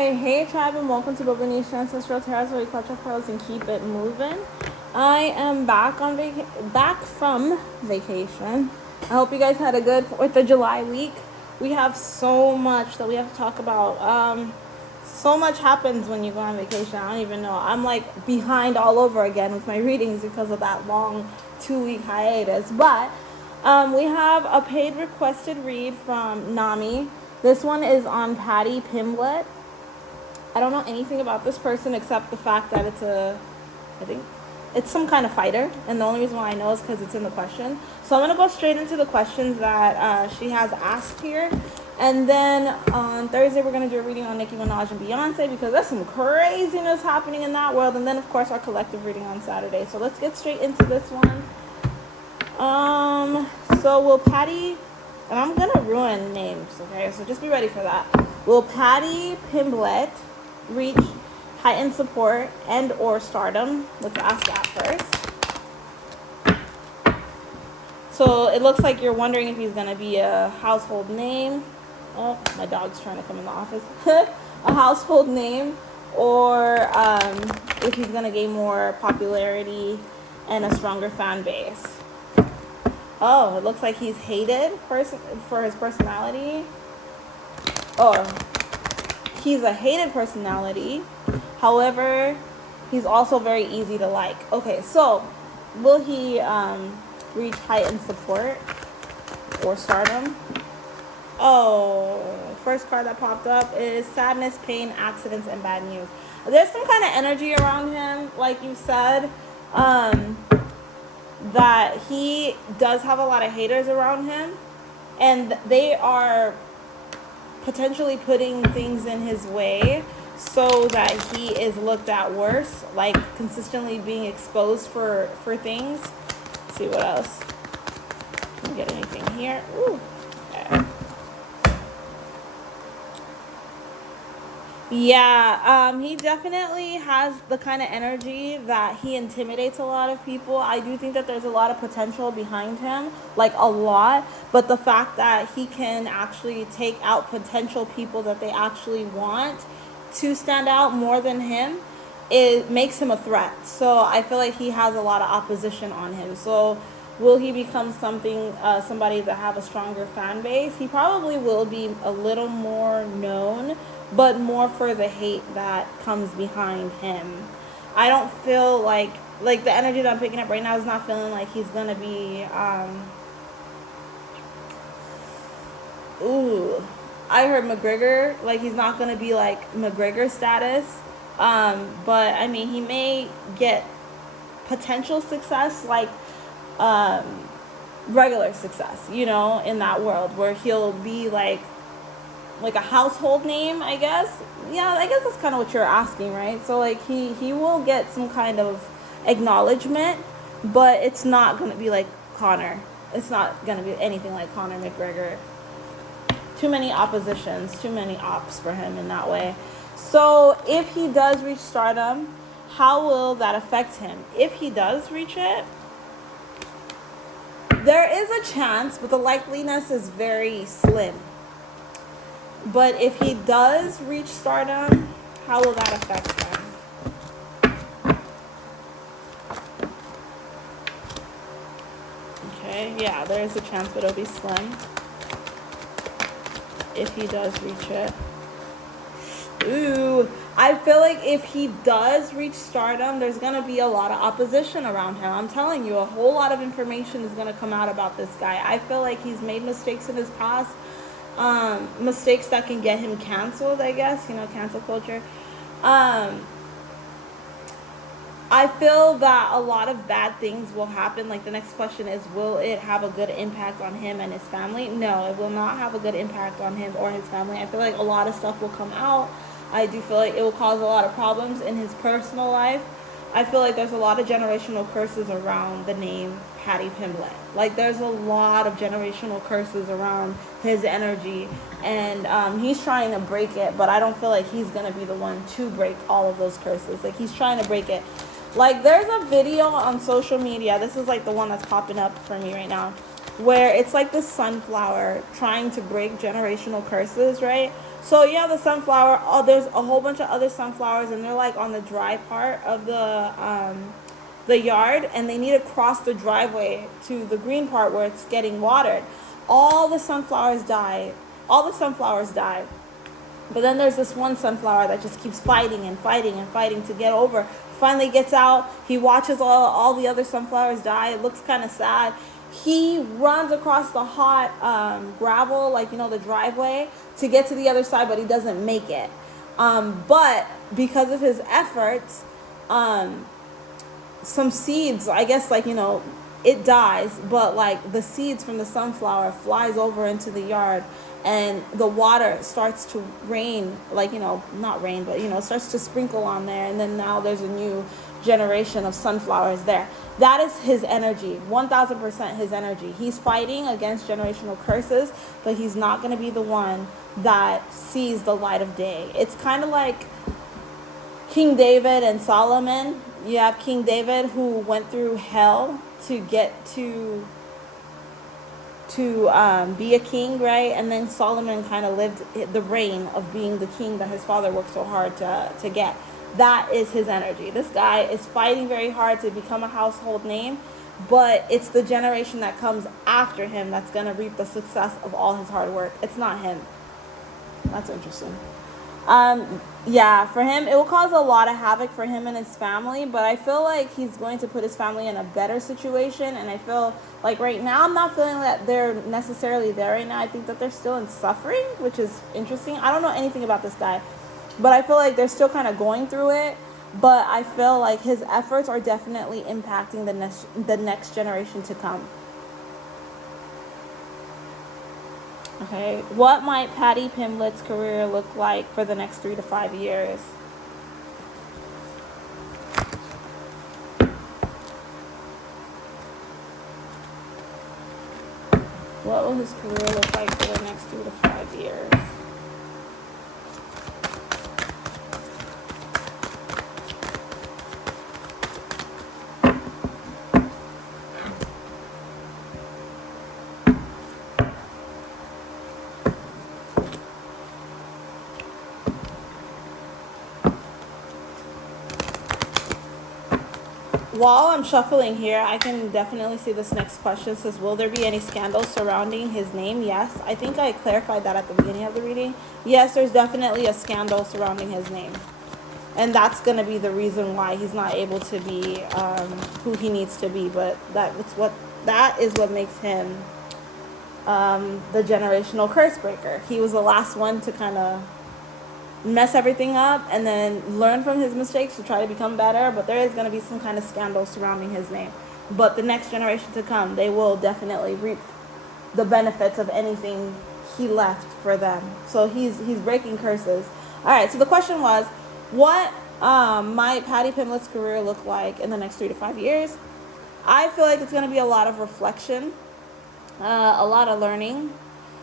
Alright, hey tribe, and welcome to Bobo-Nesha Ancestral Terrace, where we clutch our pearls and keep it moving. I am back from vacation. I hope you guys had a good 4th of July week. We have so much that we have to talk about. So much happens when you go on vacation. I don't even know. I'm like behind all over again with my readings because of that long 2-week hiatus. But we have a paid requested read from Nami. This one is on Paddy Pimblet. I don't know anything about this person except the fact that I think it's some kind of fighter. And the only reason why I know is because it's in the question. So I'm going to go straight into the questions that she has asked here. And then on Thursday, we're going to do a reading on Nicki Minaj and Beyonce because there's some craziness happening in that world. And then, of course, our collective reading on Saturday. So let's get straight into this one. So will Paddy... And I'm going to ruin names, okay? So just be ready for that. Will Paddy Pimblet reach heightened support and or stardom? Let's ask that first. So it looks like you're wondering if he's going to be a household name. Oh, my dog's trying to come in the office. A household name. Or if he's going to gain more popularity and a stronger fan base. Oh, it looks like he's hated for his personality. Oh, he's a hated personality. However, he's also very easy to like. Okay, so will he reach heightened support or stardom? Oh, first card that popped up is sadness, pain, accidents, and bad news. There's some kind of energy around him, like you said. That he does have a lot of haters around him, and they are potentially putting things in his way so that he is looked at worse, like consistently being exposed for things. Let's see what else. Can we get anything here? Ooh. Okay. Yeah, he definitely has the kind of energy that he intimidates a lot of people. I do think that there's a lot of potential behind him, like a lot. But the fact that he can actually take out potential people that they actually want to stand out more than him, it makes him a threat. So I feel like he has a lot of opposition on him. So will he become somebody that have a stronger fan base? He probably will be a little more known, but more for the hate that comes behind him. I don't feel like the energy that I'm picking up right now is not feeling like he's gonna be I heard McGregor, like he's not gonna be like McGregor status. But I mean he may get potential success like regular success, you know, in that world where he'll be like a household name, I guess. Yeah, I guess that's kind of what you're asking, right? So like he will get some kind of acknowledgement, but it's not going to be like Conor. It's not going to be anything like Conor McGregor. Too many oppositions, too many ops for him in that way. So if he does reach stardom, how will that affect him? If he does reach it, there is a chance, but the likeliness is very slim. But if he does reach stardom, how will that affect him? Okay, yeah, there is a chance, but it'll be slim. If he does reach it. Ooh, I feel like if he does reach stardom, there's going to be a lot of opposition around him. I'm telling you, a whole lot of information is going to come out about this guy. I feel like he's made mistakes in his past. Mistakes that can get him canceled, I guess, you know, cancel culture. I feel that a lot of bad things will happen. Like the next question is, will it have a good impact on him and his family? No, it will not have a good impact on him or his family. I feel like a lot of stuff will come out. I do feel like it will cause a lot of problems in his personal life. I feel like there's a lot of generational curses around the name Paddy Pimblet. Like there's a lot of generational curses around his energy, and he's trying to break it, but I don't feel like he's gonna be the one to break all of those curses. Like he's trying to break it. Like there's a video on social media, this is like the one that's popping up for me right now, where it's like the sunflower trying to break generational curses, right? So yeah, the sunflower. Oh, there's a whole bunch of other sunflowers, and they're like on the dry part of the yard, and they need to cross the driveway to the green part where it's getting watered. All the sunflowers die. All the sunflowers die. But then there's this one sunflower that just keeps fighting and fighting and fighting to get over. Finally gets out. He watches all the other sunflowers die. It looks kind of sad. He runs across the hot gravel, like, the driveway, to get to the other side, but he doesn't make it. But because of his efforts, some seeds, I guess, like, it dies, but like the seeds from the sunflower flies over into the yard, and the water starts to rain, like, not rain, but, starts to sprinkle on there. And then now there's a new generation of sunflowers there. That is his energy, 1000% his energy. He's fighting against generational curses, but he's not going to be the one that sees the light of day. It's kind of like King David and Solomon. You have King David, who went through hell to get to be a king, right? And then Solomon kind of lived the reign of being the king that his father worked so hard to get. That is his energy. This guy is fighting very hard to become a household name, but it's the generation that comes after him that's going to reap the success of all his hard work. It's not him. That's interesting. Yeah, for him, it will cause a lot of havoc for him and his family, but I feel like he's going to put his family in a better situation. And I feel like right now, I'm not feeling that they're necessarily there right now. I think that they're still in suffering, which is interesting. I don't know anything about this guy, but I feel like they're still kind of going through it. But I feel like his efforts are definitely impacting the next generation to come. Okay, what might Paddy Pimblet's career look like for the next 3 to 5 years? What will his career look like for the next 3 to 5 years? While I'm shuffling here, I can definitely see this next question. It says, will there be any scandals surrounding his name? Yes. I think I clarified that at the beginning of the reading. Yes, there's definitely a scandal surrounding his name. And that's going to be the reason why he's not able to be who he needs to be. But that is what makes him the generational curse breaker. He was the last one to kind of mess everything up and then learn from his mistakes to try to become better. But there is going to be some kind of scandal surrounding his name. But the next generation to come, they will definitely reap the benefits of anything he left for them. So he's breaking curses. All right, so the question was, what might Paddy Pimblet's career look like in the next 3 to 5 years? I feel like it's going to be a lot of reflection, a lot of learning.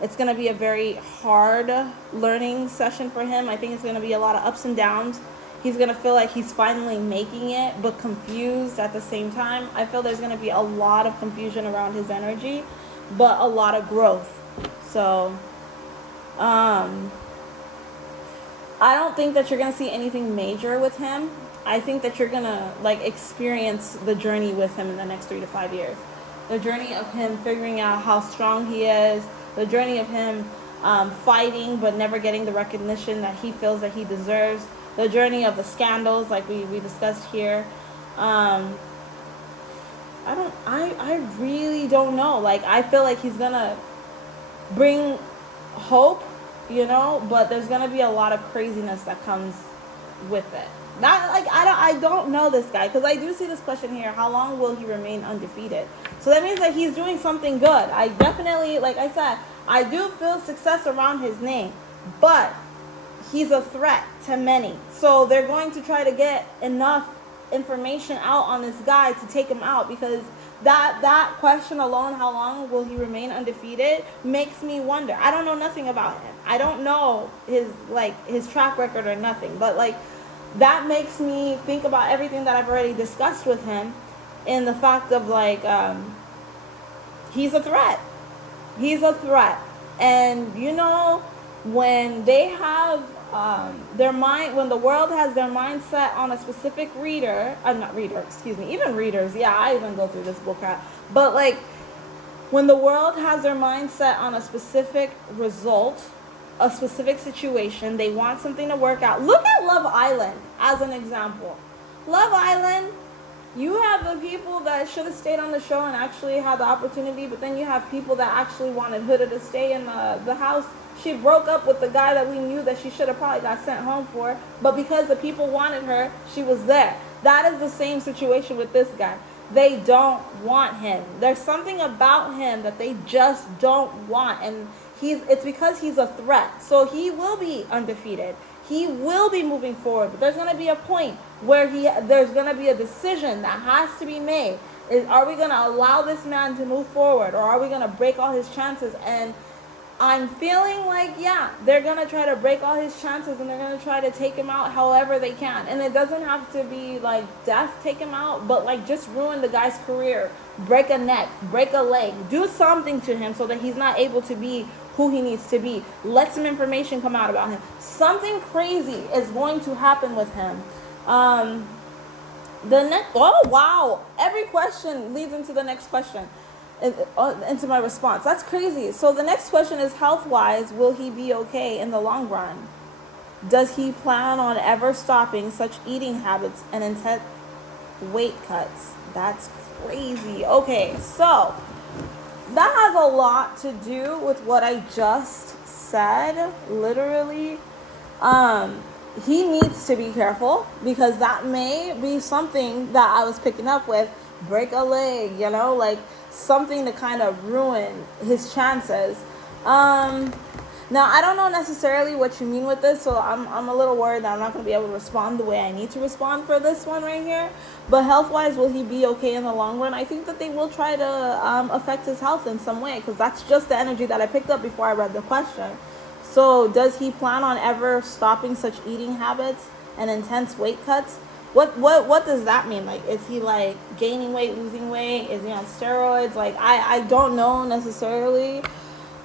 It's going to be a very hard learning session for him. I think it's going to be a lot of ups and downs. He's going to feel like he's finally making it, but confused at the same time. I feel there's going to be a lot of confusion around his energy, but a lot of growth. So, I don't think that you're going to see anything major with him. I think that you're going to experience the journey with him in the next 3 to 5 years. The journey of him figuring out how strong he is. The journey of him fighting but never getting the recognition that he feels that he deserves. The journey of the scandals like we discussed here. I really don't know. I feel like he's going to bring hope, but there's going to be a lot of craziness that comes with it. I don't know this guy, because I do see this question here. How long will he remain undefeated? So that means that he's doing something good. I definitely, like I said, I do feel success around his name, but he's a threat to many. So they're going to try to get enough information out on this guy to take him out, because that question alone, how long will he remain undefeated, makes me wonder. I don't know nothing about him. I don't know his track record or nothing, but that makes me think about everything that I've already discussed with him, in the fact of he's a threat. He's a threat. And when they have their mind, when the world has their mindset on a specific reader, I'm not reader, excuse me, even readers, yeah, I even go through this bullcrap, but like when the world has their mindset on a specific result, a specific situation, they want something to work out. Look at Love Island as an example. Love Island, you have the people that should have stayed on the show and actually had the opportunity, but then you have people that actually wanted Huda to stay in the house. She broke up with the guy that we knew that she should have probably got sent home for, but because the people wanted her, she was there. That is the same situation with this guy. They don't want him. There's something about him that they just don't want, and it's because he's a threat. So he will be undefeated. He will be moving forward, but there's going to be a point where there's going to be a decision that has to be made. Are we going to allow this man to move forward, or are we going to break all his chances? And I'm feeling like, yeah, they're going to try to break all his chances, and they're going to try to take him out however they can. And it doesn't have to be like death, take him out, but like just ruin the guy's career, break a neck, break a leg, do something to him so that he's not able to be who he needs to be. Let some information come out about him. Something crazy is going to happen with him. Oh wow, every question leads into the next question, into my response. That's crazy. So the next question is, health-wise, will he be okay in the long run? Does he plan on ever stopping such eating habits and intense weight cuts? That's crazy. Okay, so that has a lot to do with what I just said, literally. He needs to be careful, because that may be something that I was picking up with, break a leg, like something to kind of ruin his chances. Now, I don't know necessarily what you mean with this, so I'm a little worried that I'm not going to be able to respond the way I need to respond for this one right here. But health-wise, will he be okay in the long run? I think that they will try to affect his health in some way, because that's just the energy that I picked up before I read the question. So does he plan on ever stopping such eating habits and intense weight cuts? What does that mean? Like, is he like gaining weight, losing weight? Is he on steroids? Like, I don't know necessarily.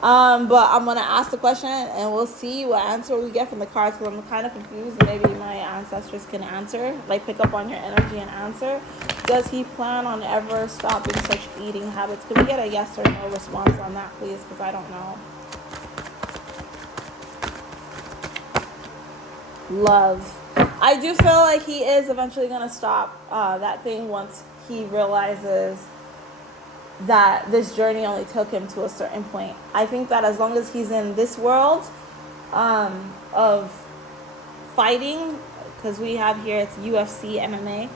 But I'm going to ask the question, and we'll see what answer we get from the cards, because I'm kind of confused. Maybe my ancestors can answer, like pick up on your energy and answer. Does he plan on ever stopping such eating habits? Can we get a yes or no response on that, please? Because I don't know. Love. I do feel like he is eventually going to stop that thing once he realizes that this journey only took him to a certain point. I think that as long as he's in this world of fighting, because we have here it's UFC, MMA,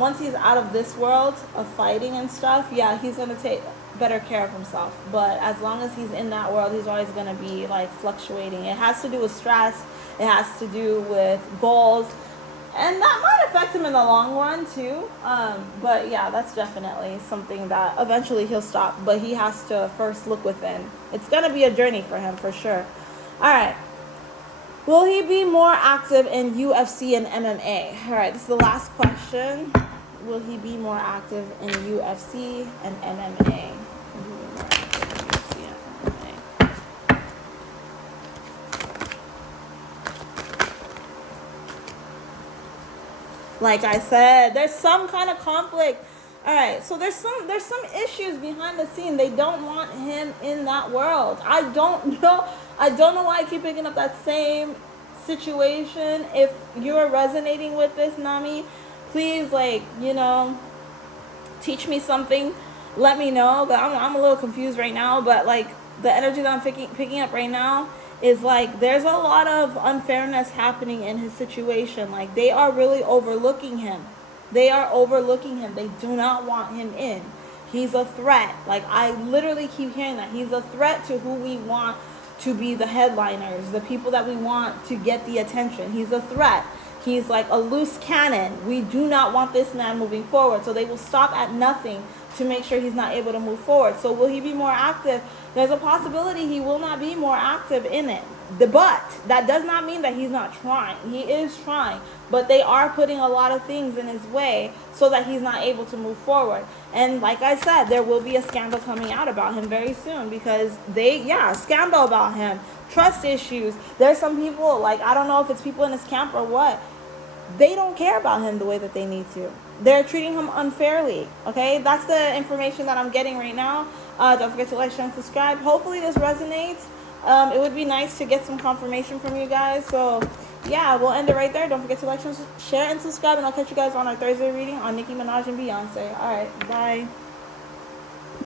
once he's out of this world of fighting and stuff, yeah, he's going to take better care of himself. But as long as he's in that world, he's always going to be like fluctuating. It has to do with stress. It has to do with goals. And that might affect him in the long run too. But yeah, that's definitely something that eventually he'll stop. But he has to first look within. It's going to be a journey for him for sure. All right. Will he be more active in UFC and MMA? All right, this is the last question. Will he be more active in UFC and MMA? Like I said, there's some kind of conflict. All right, so there's some issues behind the scene. They don't want him in that world. I don't know why I keep picking up that same situation. If you're resonating with this, Nami, please, teach me something. Let me know. But I'm a little confused right now. But like the energy that I'm picking up right now is like there's a lot of unfairness happening in his situation. Like they are really overlooking him. They do not want him in. He's a threat. Like I literally keep hearing that. He's a threat to who we want to be the headliners, the people that we want to get the attention. He's a threat. He's like a loose cannon. We do not want this man moving forward. So they will stop at nothing to make sure he's not able to move forward. So will he be more active? There's a possibility he will not be more active in it. But that does not mean that he's not trying. He is trying, but they are putting a lot of things in his way so that he's not able to move forward. And like I said, there will be a scandal coming out about him very soon, because scandal about him, trust issues. There's some people, like, I don't know if it's people in his camp or what, they don't care about him the way that they need to. They're treating him unfairly. Okay, that's the information that I'm getting right now. Don't forget to like, share, and subscribe. Hopefully this resonates. It would be nice to get some confirmation from you guys. So yeah, we'll end it right there. Don't forget to like, share, and subscribe, and I'll catch you guys on our Thursday reading on Nicki Minaj and Beyonce. All right, bye.